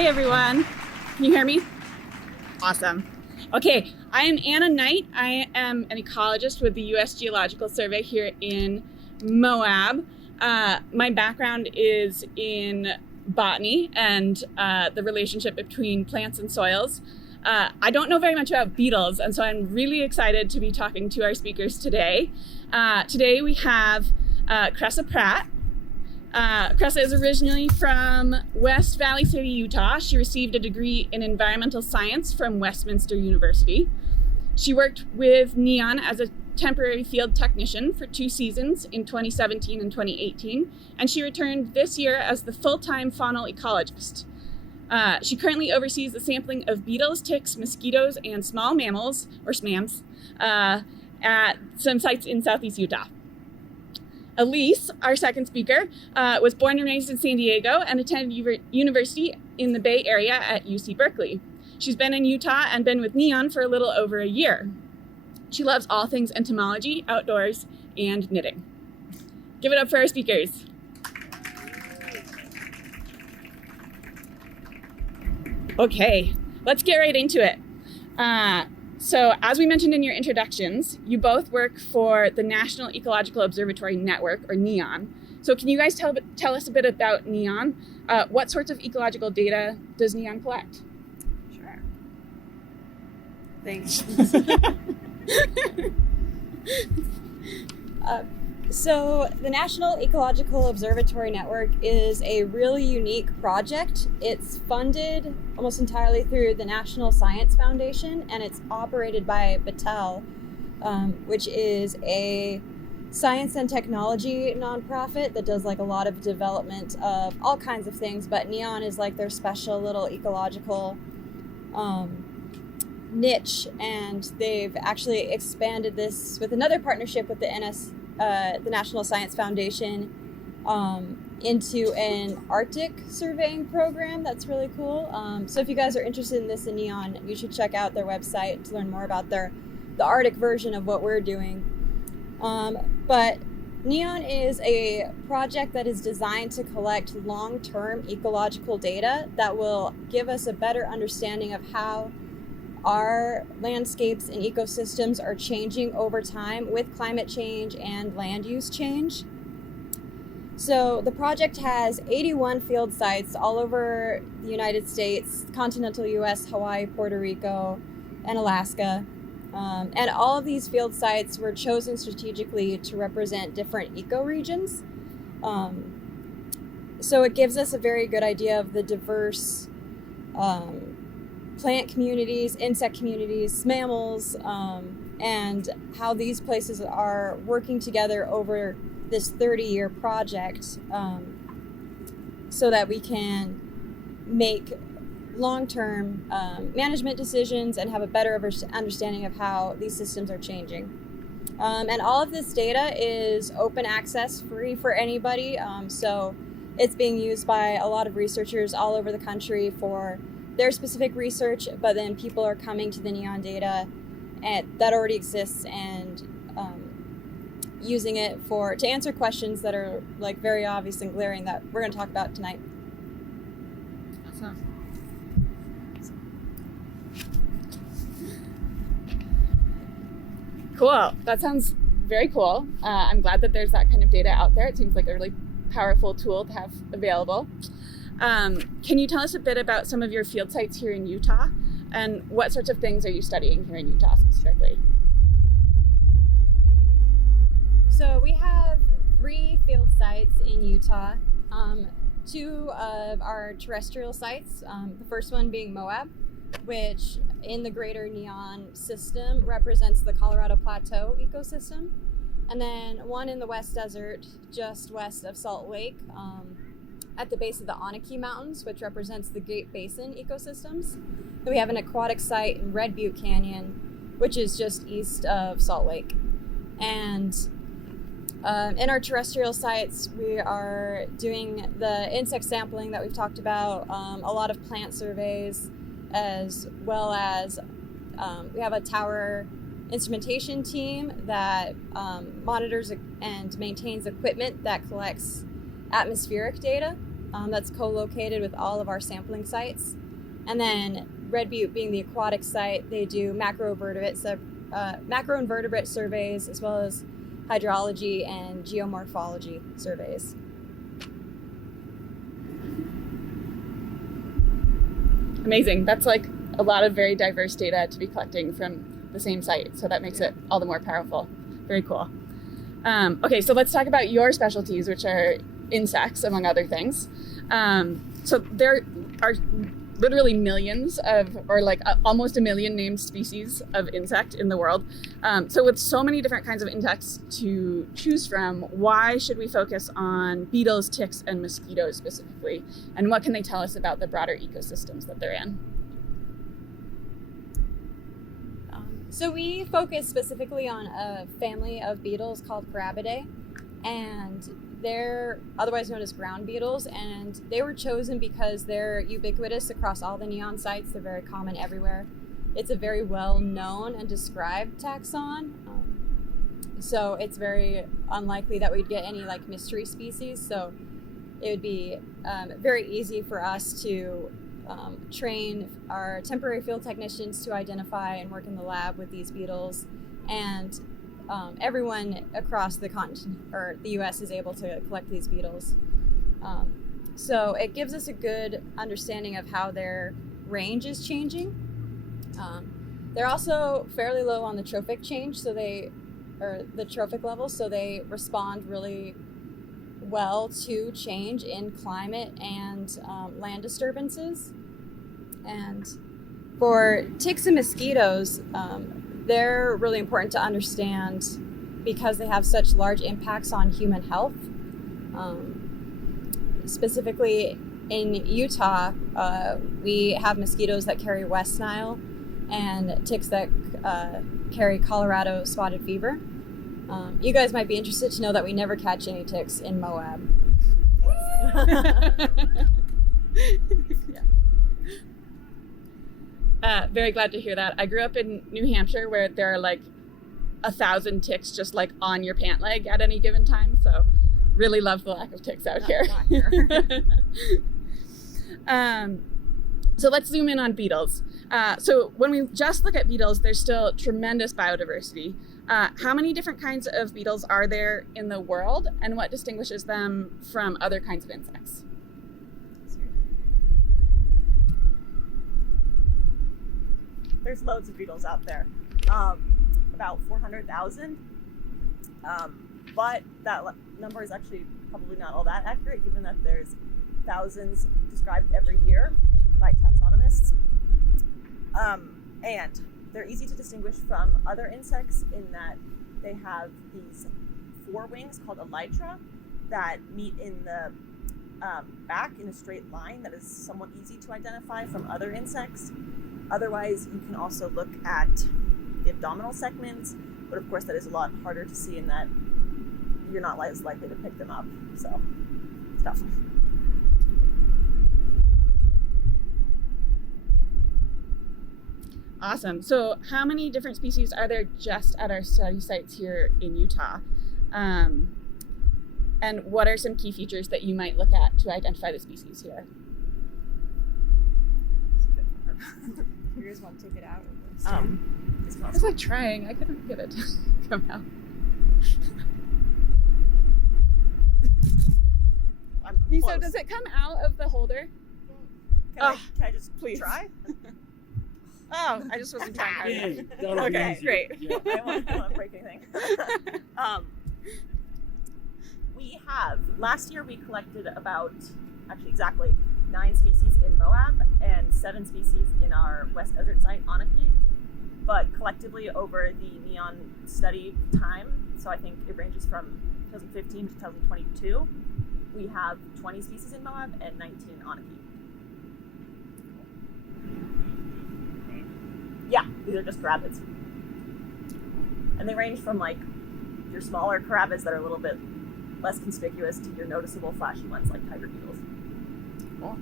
Hey everyone, can you hear me? Awesome. Okay, I am Anna Knight. I am an ecologist with the U.S. Geological Survey here in Moab. My background is in botany and the relationship between plants and soils. I don't know very much about beetles, and so I'm really excited to be talking to our speakers today. Today we have Cressa Pratt. Cressa is originally from West Valley City, Utah. She received a degree in environmental science from Westminster University. She worked with NEON as a temporary field technician for 2 seasons in 2017 and 2018, and she returned this year as the full-time faunal ecologist. She currently oversees the sampling of beetles, ticks, mosquitoes, and small mammals, or SMAMs, at some sites in Southeast Utah. Elise, our second speaker, was born and raised in San Diego and attended university in the Bay Area at UC Berkeley. She's been in Utah and been with NEON for a little over a year. She loves all things entomology, outdoors, and knitting. Give it up for our speakers. Okay, let's get right into it. So as we mentioned in your introductions, you both work for the National Ecological Observatory Network, or NEON. So can you guys tell us a bit about NEON? What sorts of ecological data does NEON collect? Sure. Thanks. So the National Ecological Observatory Network is a really unique project. It's funded almost entirely through the National Science Foundation, and it's operated by Beetle, which is a science and technology nonprofit that does like a lot of development of all kinds of things, but NEON is like their special little ecological niche, and they've actually expanded this with another partnership with the National Science Foundation into an Arctic surveying program. That's really cool. So if you guys are interested in this in NEON, you should check out their website to learn more about the Arctic version of what we're doing. But NEON is a project that is designed to collect long-term ecological data that will give us a better understanding of how our landscapes and ecosystems are changing over time with climate change and land use change. So the project has 81 field sites all over the United States, continental US, Hawaii, Puerto Rico, and Alaska. And all of these field sites were chosen strategically to represent different ecoregions. So it gives us a very good idea of the diverse plant communities, insect communities, mammals, and how these places are working together over this 30-year project, so that we can make long-term management decisions and have a better understanding of how these systems are changing. And all of this data is open access, free for anybody, so it's being used by a lot of researchers all over the country for their specific research, but then people are coming to the NEON data that already exists and using it to answer questions that are like very obvious and glaring that we're going to talk about tonight. Awesome. Cool. That sounds very cool. I'm glad that there's that kind of data out there. It seems like a really powerful tool to have available. Can you tell us a bit about some of your field sites here in Utah, and what sorts of things are you studying here in Utah specifically? So we have 3 field sites in Utah. 2 of our terrestrial sites, the first one being Moab, which in the greater NEON system represents the Colorado Plateau ecosystem. And then one in the West Desert, just west of Salt Lake, at the base of the Anakie Mountains, which represents the Great Basin ecosystems. Then we have an aquatic site in Red Butte Canyon, which is just east of Salt Lake. And in our terrestrial sites, we are doing the insect sampling that we've talked about, a lot of plant surveys, as well as we have a tower instrumentation team that monitors and maintains equipment that collects atmospheric data. that's co-located with all of our sampling sites. And then Red Butte being the aquatic site, they do macroinvertebrate surveys as well as hydrology and geomorphology surveys. Amazing. That's like a lot of very diverse data to be collecting from the same site. So that makes it all the more powerful. Very cool. Okay, so let's talk about your specialties, which are insects, among other things. So there are literally millions almost a million named species of insect in the world. So with so many different kinds of insects to choose from, why should we focus on beetles, ticks, and mosquitoes specifically? And what can they tell us about the broader ecosystems that they're in? So we focus specifically on a family of beetles called Grabidae, and they're otherwise known as ground beetles, and they were chosen because they're ubiquitous across all the neon sites. They're very common everywhere. It's a very well-known and described taxon, so it's very unlikely that we'd get any like mystery species. So it would be very easy for us to train our temporary field technicians to identify and work in the lab with these beetles, and everyone across the continent or the U.S. is able to collect these beetles. So it gives us a good understanding of how their range is changing. They're also fairly low on the trophic change, the trophic level, so they respond really well to change in climate and land disturbances. And for ticks and mosquitoes, they're really important to understand because they have such large impacts on human health. Specifically in Utah, we have mosquitoes that carry West Nile and ticks that carry Colorado spotted fever. You guys might be interested to know that we never catch any ticks in Moab. Very glad to hear that. I grew up in New Hampshire where there are like 1,000 ticks just like on your pant leg at any given time. So really love the lack of ticks out here. So let's zoom in on beetles. So when we just look at beetles, there's still tremendous biodiversity. How many different kinds of beetles are there in the world, and what distinguishes them from other kinds of insects? There's loads of beetles out there, about 400,000, but that number is actually probably not all that accurate, given that there's thousands described every year by taxonomists, and they're easy to distinguish from other insects in that they have these forewings called elytra that meet in the back in a straight line that is somewhat easy to identify from other insects. Otherwise, you can also look at the abdominal segments, but of course that is a lot harder to see in that you're not as likely to pick them up, so it's tough. Awesome. So how many different species are there just at our study sites here in Utah? And what are some key features that you might look at to identify the species here? You guys want to take it out? I was like trying. I couldn't get it to come out. So does it come out of the holder? Can I just please try? Oh, I just wasn't trying hard enough. Okay, great. Yeah. I don't want to break anything. We have, last year we collected about, actually exactly 9 species in Moab and 7 species in our West Desert site, Anaki. But collectively over the NEON study time, so I think it ranges from 2015 to 2022, we have 20 species in Moab and 19 in Anaki. Yeah, these are just carabids. And they range from like your smaller carabids that are a little bit less conspicuous to your noticeable flashy ones like tiger beetles. Cool.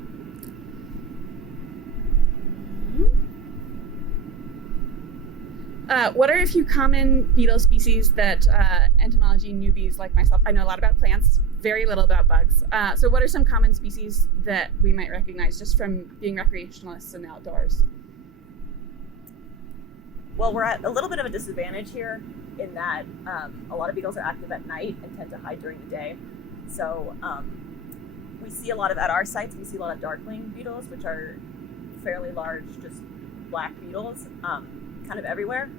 What are a few common beetle species that entomology newbies like myself, I know a lot about plants, very little about bugs. So what are some common species that we might recognize just from being recreationalists and outdoors? Well, we're at a little bit of a disadvantage here in that a lot of beetles are active at night and tend to hide during the day. So we see a lot of, at our sites, we see a lot of darkling beetles, which are fairly large, just black beetles, kind of everywhere.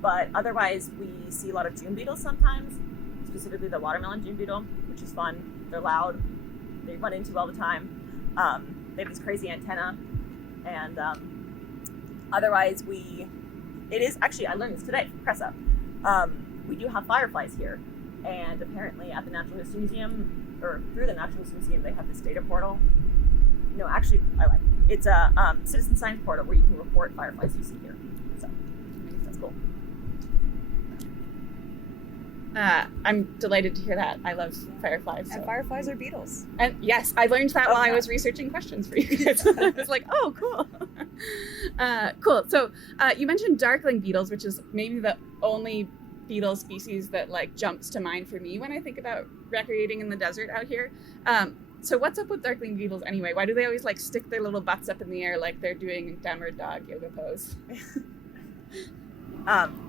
But otherwise, we see a lot of June beetles sometimes, specifically the watermelon June beetle, which is fun. They're loud. They run into you all the time. They have this crazy antenna. And otherwise, it is actually, I learned this today from Cressa. We do have fireflies here. And apparently at the Natural History Museum, or through the Natural History Museum, they have this data portal. No, actually, I like it. It's a citizen science portal where you can report fireflies you see here. So that's cool. I'm delighted to hear that. I love fireflies. So. And fireflies are beetles. And yes, I learned that while I was researching questions for you guys. I was like, oh, cool. Cool. So you mentioned darkling beetles, which is maybe the only beetle species that like jumps to mind for me when I think about recreating in the desert out here. So what's up with darkling beetles anyway? Why do they always like stick their little butts up in the air like they're doing a downward dog yoga pose?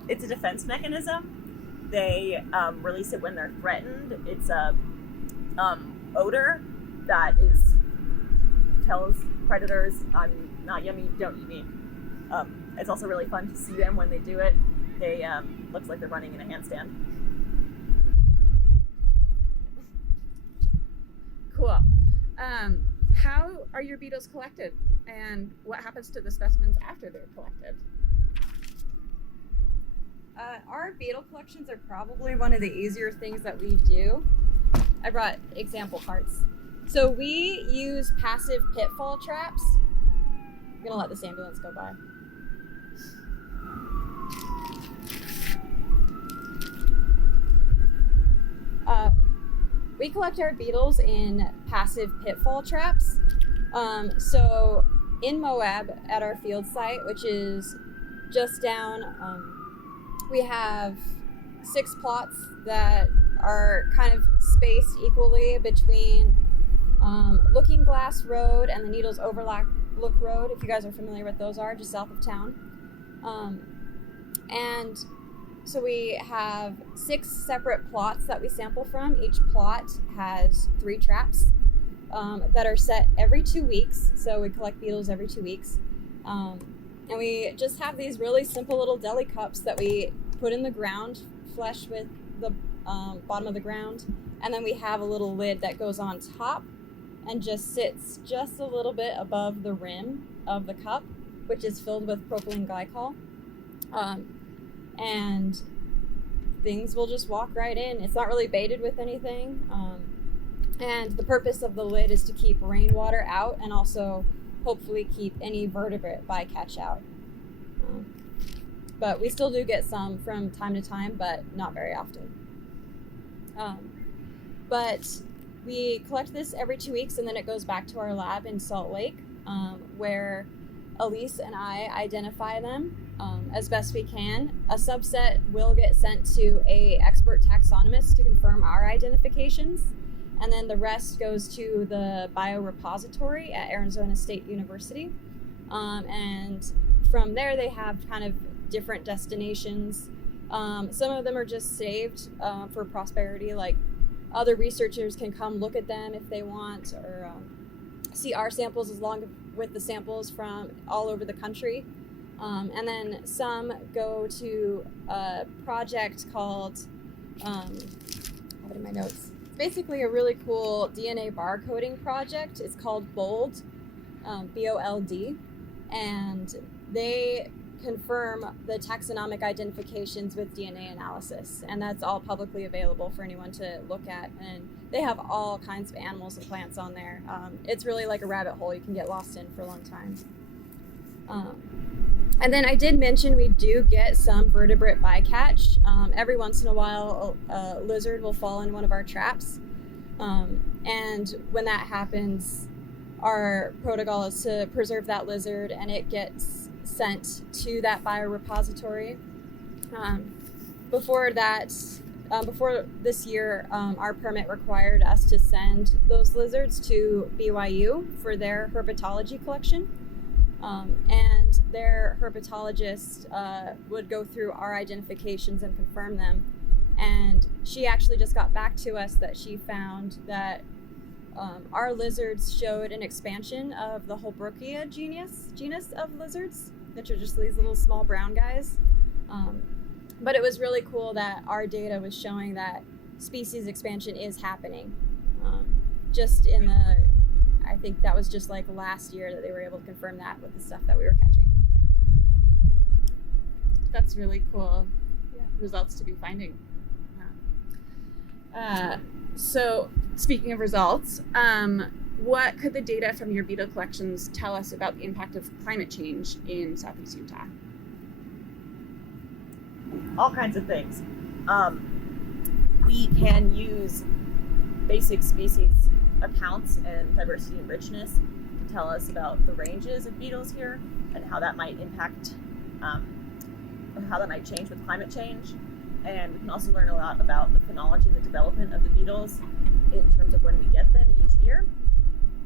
It's a defense mechanism. They release it when they're threatened. It's a odor that tells predators, I'm not yummy, don't eat me. It's also really fun to see them when they do it. They looks like they're running in a handstand. Cool. How are your beetles collected, and what happens to the specimens after they're collected? Our beetle collections are probably one of the easier things that we do. I brought example parts. So we use passive pitfall traps. I'm gonna let this ambulance go by. We collect our beetles in passive pitfall traps. So in Moab at our field site, which is just down, we have 6 plots that are kind of spaced equally between Looking Glass Road and the Needles Overlook Road, if you guys are familiar with those are, just south of town. And so we have 6 separate plots that we sample from. Each plot has 3 traps that are set every 2 weeks. So we collect beetles every 2 weeks. And we just have these really simple little deli cups that we put in the ground, flush with the bottom of the ground. And then we have a little lid that goes on top and just sits just a little bit above the rim of the cup, which is filled with propylene glycol. And things will just walk right in. It's not really baited with anything. And the purpose of the lid is to keep rainwater out and also hopefully keep any vertebrate bycatch out. But we still do get some from time to time, but not very often. But we collect this every 2 weeks, and then it goes back to our lab in Salt Lake, where Elise and I identify them as best we can. A subset will get sent to a expert taxonomist to confirm our identifications, and then the rest goes to the biorepository at Arizona State University. And from there, they have kind of different destinations. Some of them are just saved for prosperity, like other researchers can come look at them if they want, or see our samples along with the samples from all over the country. And then some go to a project called, I have it in my notes. It's basically a really cool DNA barcoding project. It's called BOLD, BOLD, and they confirm the taxonomic identifications with DNA analysis, and that's all publicly available for anyone to look at, and they have all kinds of animals and plants on there. It's really like a rabbit hole you can get lost in for a long time. And then I did mention we do get some vertebrate bycatch. Every once in a while a lizard will fall in one of our traps, and when that happens, our protocol is to preserve that lizard, and it gets sent to that biorepository. Before this year, our permit required us to send those lizards to BYU for their herpetology collection. And their herpetologist would go through our identifications and confirm them. And she actually just got back to us that she found that our lizards showed an expansion of the Holbroochia genus of lizards, which are just these little small brown guys. But it was really cool that our data was showing that species expansion is happening. Just in the, I think that was just like last year that they were able to confirm that with the stuff that we were catching. That's really cool results to be finding. So speaking of results, what could the data from your beetle collections tell us about the impact of climate change in Southeast Utah? All kinds of things. We can use basic species accounts and diversity and richness to tell us about the ranges of beetles here and how that might impact, or how that might change with climate change. And we can also learn a lot about the phenology and the development of the beetles in terms of when we get them each year.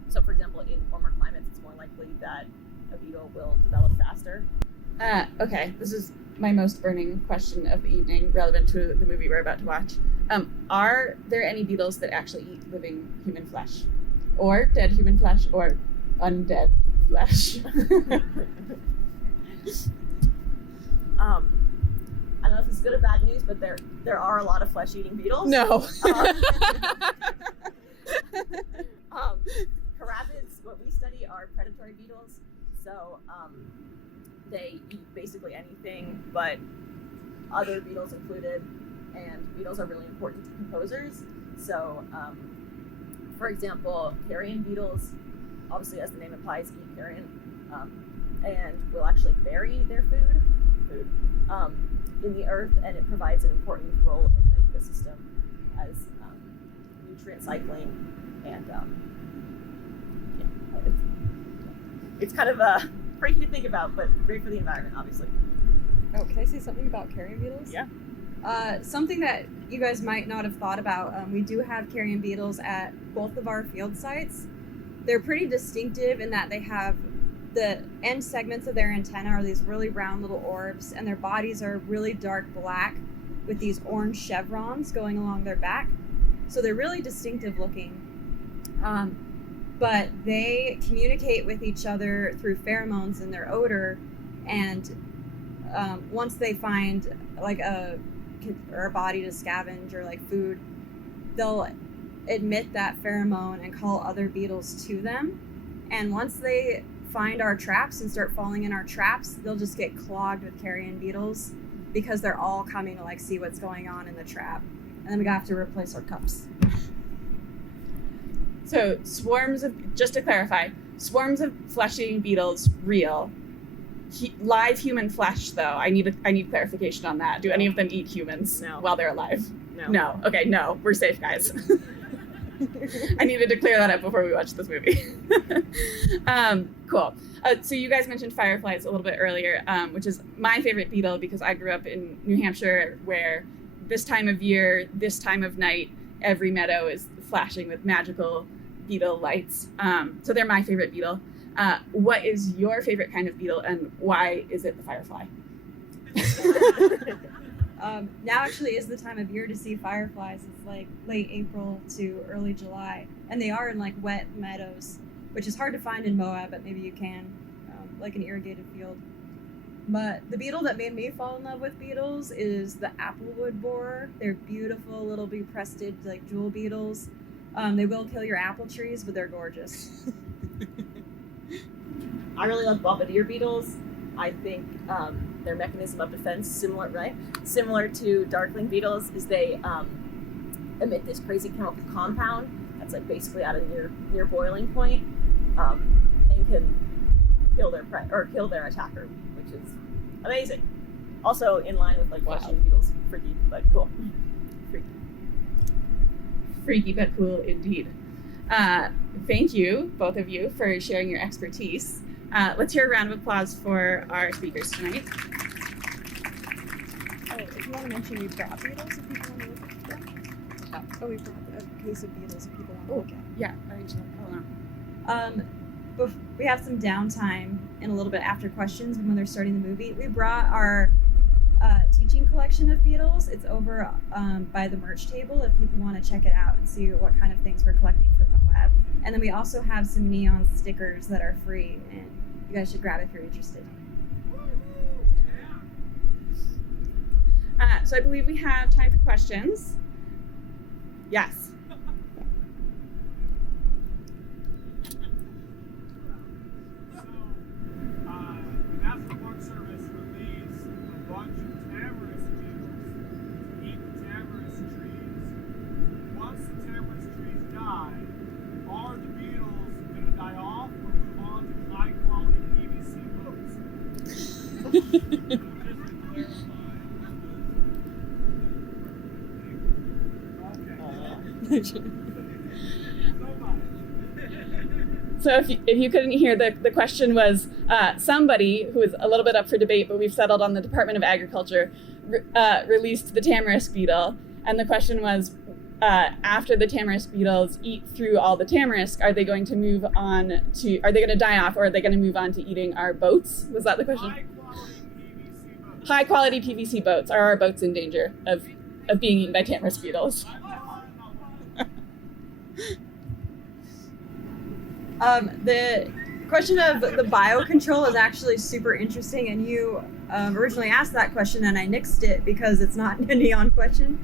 So for example, in warmer climates, it's more likely that a beetle will develop faster. Okay, this is my most burning question of the evening, relevant to the movie we're about to watch. Are there any beetles that actually eat living human flesh? Or dead human flesh, or undead flesh? I don't know if this is good or bad news, but there are a lot of flesh-eating beetles. No. Carabids, what we study are predatory beetles, so they eat basically anything but other beetles included, and beetles are really important decomposers. So, for example, carrion beetles, obviously as the name implies, eat carrion, and will actually bury their food in the earth, and it provides an important role in the ecosystem as nutrient cycling, and it's kind of freaky to think about, but great for the environment, obviously. Oh, can I say something about carrion beetles? Yeah. Something that you guys might not have thought about, we do have carrion beetles at both of our field sites. They're pretty distinctive in that they have the end segments of their antenna are these really round little orbs, and their bodies are really dark black with these orange chevrons going along their back. So they're really distinctive looking. But they communicate with each other through pheromones and their odor, and once they find like a body to scavenge or like food, they'll emit that pheromone and call other beetles to them. And once they find our traps and start falling in our traps, they'll just get clogged with carrion beetles because they're all coming to like see what's going on in the trap. And then we have to replace our cups. So just to clarify, swarms of flesh-eating beetles, real. Live human flesh, though. I need clarification on that. Do any of them eat humans while they're alive? No. Okay, no. We're safe, guys. I needed to clear that up before we watched this movie. Cool. So you guys mentioned fireflies a little bit earlier, which is my favorite beetle because I grew up in New Hampshire, where this time of year, this time of night, every meadow is flashing with magical beetle lights. So they're my favorite beetle. What is your favorite kind of beetle, and why is it the firefly? Now actually is the time of year to see fireflies. It's like late April to early July, and they are in like wet meadows, which is hard to find in Moab, but maybe you can, like an irrigated field. But the beetle that made me fall in love with beetles is the applewood borer. They're beautiful little breasted like jewel beetles. They will kill your apple trees, but they're gorgeous. I really love bombardier beetles. I think their mechanism of defense, similar to darkling beetles, is they emit this crazy chemical compound that's like basically at a near boiling point, and can kill their attacker, which is amazing. Also in line with like flesh-eating beetles, freaky but cool. Freaky but cool indeed. Thank you, both of you, for sharing your expertise. Let's hear a round of applause for our speakers tonight. Oh, you want to mention we brought beetles if people want to look at them? Oh, we brought a case of beetles if people want to look at them. Yeah, hold on. We have some downtime in a little bit after questions when they're starting the movie. We brought our teaching collection of beetles. It's over by the merch table if people want to check it out and see what kind of things we're collecting for Moab. And then we also have some neon stickers that are free, and you guys should grab it if you're interested. So I believe we have time for questions. Yes. The National Park Service released a bunch of tamarisk beetles to eat the tamarisk trees. Once the tamarisk trees die, are the beetles going to die off or move on to high quality PVC boats? So if you couldn't hear, the question was somebody who is a little bit up for debate, but we've settled on the Department of Agriculture, released the tamarisk beetle. And the question was, after the tamarisk beetles eat through all the tamarisk, are they going to move on to, are they going to die off, or are they going to move on to eating our boats? Was that the question? High quality PVC boats. Are our boats in danger of being eaten by tamarisk beetles? The question of the biocontrol is actually super interesting, and you originally asked that question and I nixed it because it's not a neon question.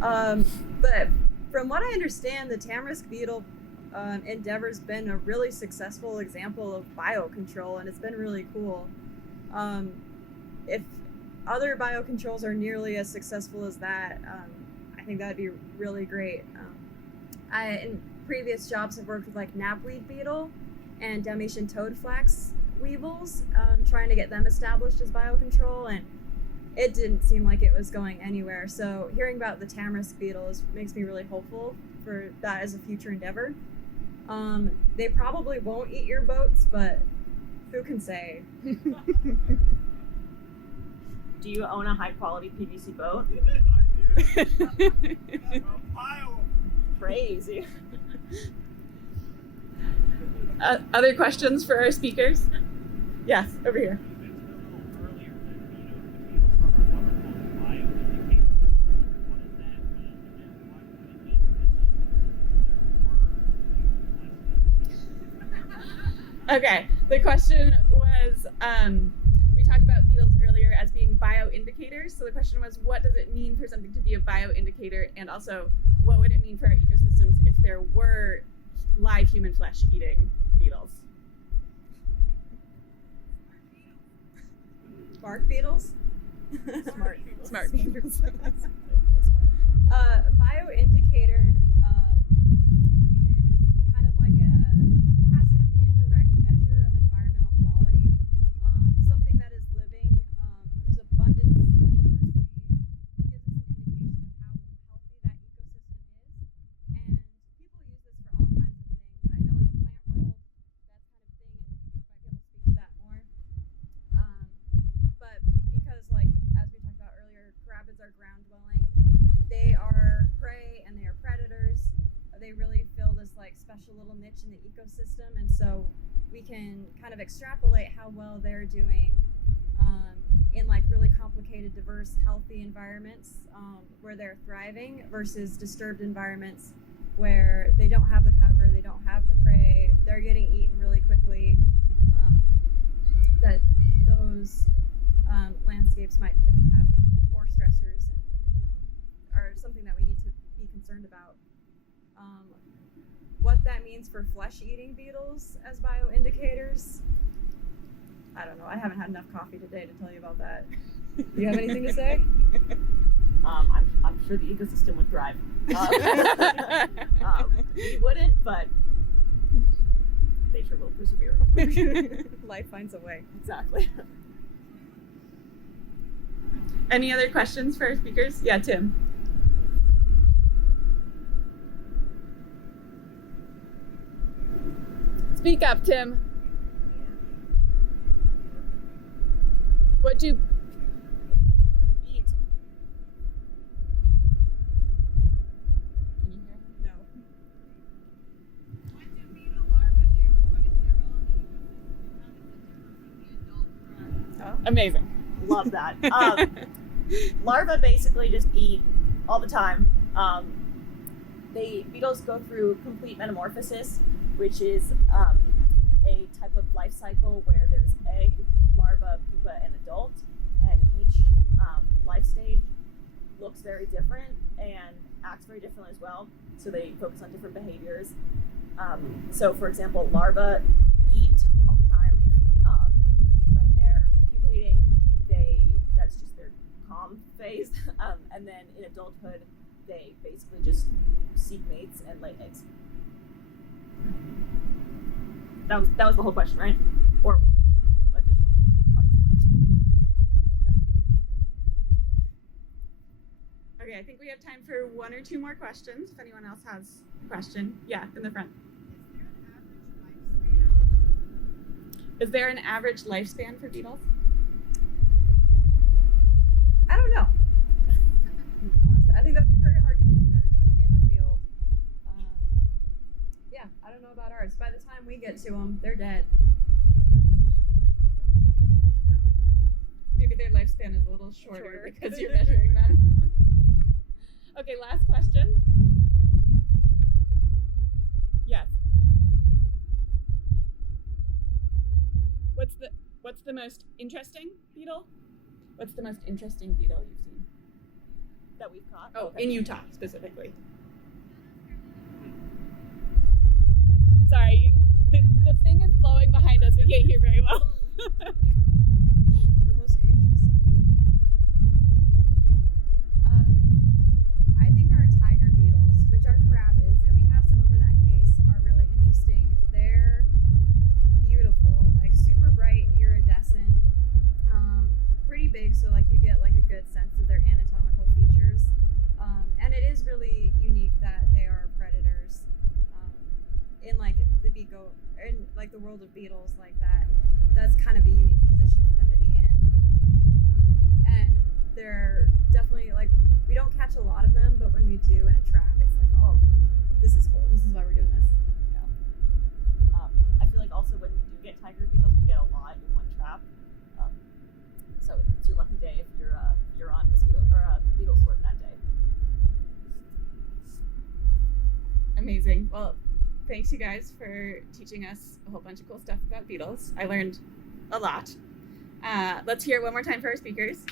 But from what I understand, the tamarisk beetle endeavor's been a really successful example of biocontrol, and it's been really cool. If other biocontrols are nearly as successful as that, I think that'd be really great. In previous jobs, I've worked with like knapweed beetle and Dalmatian toadflax weevils, trying to get them established as biocontrol, and it didn't seem like it was going anywhere. So hearing about the tamarisk beetle makes me really hopeful for that as a future endeavor. They probably won't eat your boats, but who can say? Do you own a high quality PVC boat? Crazy. Other questions for our speakers? Yes, over here. Okay, the question was, we talked about beetles earlier as being bioindicators. So the question was, what does it mean for something to be a bioindicator? And also, what would it mean for our ecosystems if there were live human flesh eating beetles? Bark beetles? Smart beetles. Smart beetles. Bioindicator is kind of like a passive, indirect measure of environmental quality. Something that is living, whose abundance and diversity gives us an indication of how healthy that ecosystem is. And people use this for all kinds of things. I know in the plant world, that kind of thing, and you might be able to speak to that more. But because, like, as we talked about earlier, rabbits are ground dwelling. They are prey and they are predators. They really fill this like special little niche in the ecosystem, and so we can kind of extrapolate how well they're doing in like really complicated, diverse, healthy environments where they're thriving versus disturbed environments where they don't have the cover, they don't have the prey, they're getting eaten really quickly. That those landscapes might have more stressors and are something that we need to be concerned about. What that means for flesh-eating beetles as bioindicators, I don't know. I haven't had enough coffee today to tell you about that. Do you have anything to say? I'm sure the ecosystem would thrive. We wouldn't, but nature will persevere. Life finds a way. Exactly. Any other questions for our speakers? Yeah, Tim. Speak up, Tim. What do you eat? Amazing. Love that. Larvae basically just eat all the time. Beetles go through complete metamorphosis, which is a type of life cycle where there's egg, larva, pupa, and adult, and each life stage looks very different and acts very differently as well. So they focus on different behaviors. So, for example, larvae eat all the time. When they're pupating, that's just their calm phase. And then in adulthood, they basically just seek mates and lay eggs. That was the whole question, right? Or additional parts. Okay, I think we have time for one or two more questions. If anyone else has a question. Yeah, in the front. Is there an average lifespan for beetles? I don't know. Honestly, I think that'd be very hard to measure in the field. Yeah, I don't know about ours. By the time we get to them, they're dead. Maybe their lifespan is a little shorter because you're measuring them. Okay, last question. Yes. What's the most interesting beetle? What's the most interesting beetle you've seen? That we've caught? Oh, Okay. in Utah specifically. Sorry, the thing is blowing behind us. We can't hear very well. The most interesting beetle. I think our tiger beetles, which are carabids, and we have some over that case, are really interesting. They're beautiful, like super bright and iridescent. Pretty big, so like you get like a good sense of their anatomical features. And it is really unique that they are predators. In like the in like the world of beetles, like that's kind of a unique position for them to be in. And they're definitely like, we don't catch a lot of them, but when we do in a trap, it's like, oh, this is cool. This is why we're doing this. Yeah. I feel like also when we do get tiger beetles, we get a lot in one trap. So it's your lucky day if you're on mosquito or beetle sort that day. Amazing. Well, thanks you guys for teaching us a whole bunch of cool stuff about beetles. I learned a lot. Let's hear it one more time for our speakers.